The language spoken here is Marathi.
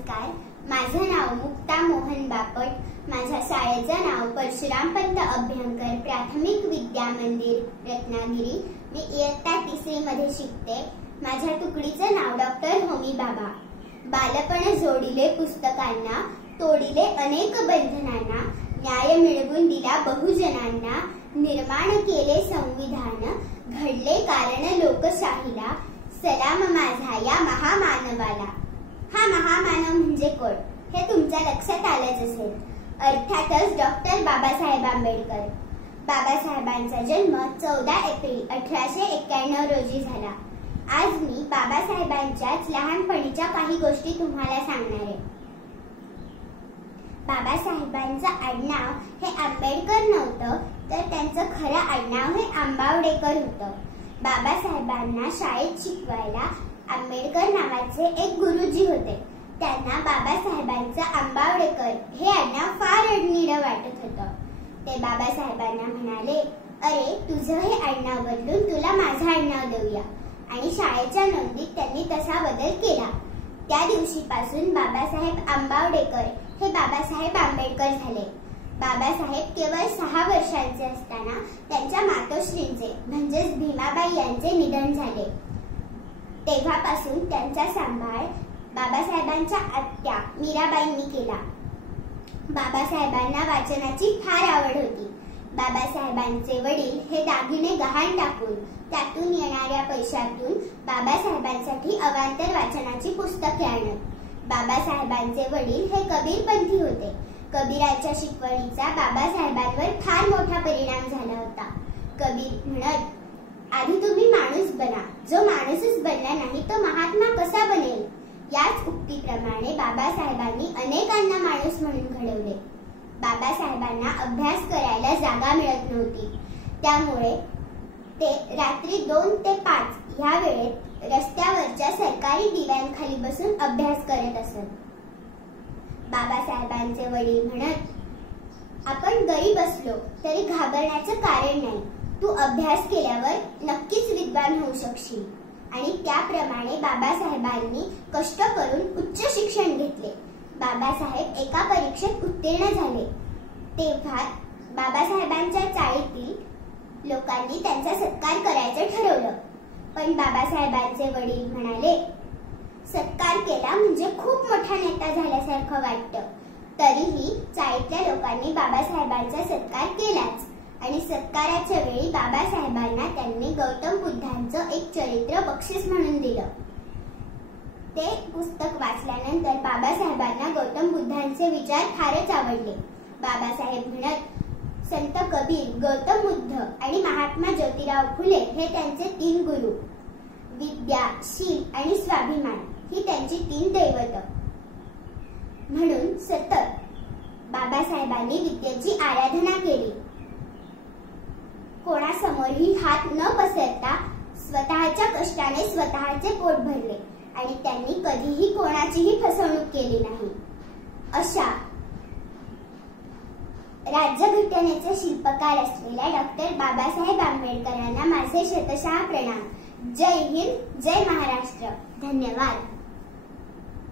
नमस्कार. माझं नाव मुक्ता मोहन बापट. माझ्या शाळेचं नाव परशुरामपंत अभ्यंकर प्राथमिक विद्या मंदिर रत्नागिरी. मी इयत्ता 3री मध्ये शिकते. माझ्या तुकडीचं नाव डॉक्टर होमी बाबा. बालपण जोडिले पुस्तकांना, तोडिले अनेक बंधनांना, न्याय मिळवून दिला बहुजनांना, निर्माण केले संविधान, घडले कारण लोकशाहीला, सलाम माझा या महामानवाला. हा महामानव म्हणजे कोण हे तुमच्या लक्षात आलंच असेल. अर्थातच डॉक्टर बाबासाहेब आंबेडकर. बाबासाहेबांचा जन्म 14 एप्रिल 1891 रोजी झाला. आज मी बाबासाहेबांच्याच लहानपणीच्या काही गोष्टी तुम्हाला सांगणार आहे. बाबासाहेबांचं आडनाव हे आंबेडकर नव्हतं, तर त्यांचं खरं आडनाव हे आंबावडेकर होतं. बाबासाहेबांना शाळेत शिकवायला आंबेडकर नावाचे एक गुरुजी होते. त्यांना बाबासाहेबांचं आंबावडेकर हे आडनाव फार अडनिडं वाटत होतं. ते बाबासाहेबांना म्हणाले, अरे तुझं हे आडनाव बदलून तुला माझं आडनाव देऊया. आणि शाळेच्या नोंदीत त्यांनी तसा बदल केला. त्या दिवशीपासून बाबासाहेब आंबावडेकर हे बाबासाहेब आंबेडकर झाले. बाबासाहेब केवळ 6 वर्षांचे असताना त्यांच्या मातोश्रींचे म्हणजेच भीमाबाई यांचे निधन झाले. तेव्हापासून त्यांचा सांभाळ बाबासाहेबांच्या आत्या मीराबाईंनी केला. बाबासाहेबांना वाचनाची फार आवड होती. बाबासाहेबांचे वडील हे दागिने गहाण टाकून त्यातून येणाऱ्या पैशातून बाबासाहेबांसाठी अवांतर वाचनाची पुस्तके आणत. बाबासाहेबांचे वडील हे कबीरपंथी होते. कबीराच्या शिकवणीचा बाबासाहेबांवर फार मोठा परिणाम झाला होता. कबीर म्हणत, आधी तुम्ही माणूस बना, जो माणूसच बनला नाही तो महात्मा कसा बनेल. याच उक्तीप्रमाणे बाबासाहेबांनी अनेकांना माणूस म्हणून घडवले. बाबासाहेबांना अभ्यास करायला जागा मिळत नव्हती. त्यामुळे ते रात्री 2 ते 5 या वेळेत रस्त्यावरच्या सरकारी दिव्यांखाली बसून अभ्यास करत असत. बाबासाहेबांचे वडील म्हणत, आपण गरीब असलो तरी घाबरण्याचं कारण नाही. तू अभ्यास केल्यावर नक्कीच विद्वान होऊ शकशील. आणि त्याप्रमाणे बाबासाहेबांनी कष्ट करून उच्च शिक्षण घेतले. बाबासाहेब एका परीक्षेत उत्तीर्ण झाले. तेव्हा बाबासाहेबांच्या चाळीतील लोकांनी त्यांचा सत्कार करायचं ठरवलं. पण बाबासाहेबांचे वडील म्हणाले, सत्कार केला म्हणजे खूप मोठा नेता झाल्यासारखं वाटतं. तरीही चाळीतल्या लोकांनी बाबासाहेबांचा सत्कार केलाच. आणि सत्काराच्या वेळी बाबासाहेबांना त्यांनी गौतम बुद्धांचं एक चरित्र बक्षीस म्हणून दिलं. ते पुस्तक वाचल्यानंतर बाबासाहेबांना गौतम बुद्धांचे विचार फारच आवडले. बाबासाहेब म्हणत, संत कबीर, गौतम बुद्ध आणि महात्मा ज्योतिराव फुले हे त्यांचे 3 गुरु. विद्या, शील आणि स्वाभिमान ही त्यांची 3 दैवत. म्हणून सतत बाबासाहेबांनी विद्येची आराधना केली. कोणासमोरही हात न पसरता स्वतःच्या कष्टाने स्वतःचे पोट भरले आणि त्यांनी कधीही कोणाचीही फसवणूक केली नाही. अशा राज्यघटनेचे शिल्पकार असलेल्या डॉक्टर बाबासाहेब आंबेडकरांना माझे शतशः प्रणाम. जय हिंद, जय महाराष्ट्र. धन्यवाद.